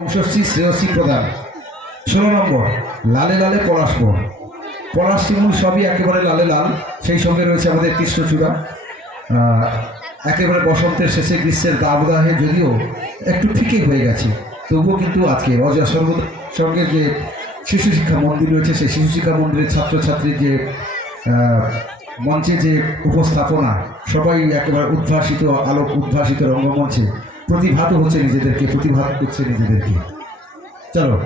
বংশশ্রী শ্রেয়সী প্রধান। 16 নম্বর লালে লালে পলাশপুর, পলাশ শিমুল সবই একেবারে লালে লাল। সেই সঙ্গে রয়েছে আমাদের কৃষ্ণচূড়া। একেবারে বসন্তের শেষে গ্রীষ্মের দাবদাহে যদিও একটু ফিকে হয়ে গেছে, তবুও কিন্তু আজকে অজয় সঙ্গে যে শিশু শিক্ষা মন্দির রয়েছে, সেই শিশু শিক্ষা মন্দিরের ছাত্রছাত্রীর যে মঞ্চে যে উপস্থাপনা, সবাই একেবারে উদ্ভাসিত আলোক উদ্ভাসিত রঙ্গমঞ্চে প্রতিভাত হচ্ছে নিজেদেরকে, প্রতিভাত করছে নিজেদেরকে। চলো।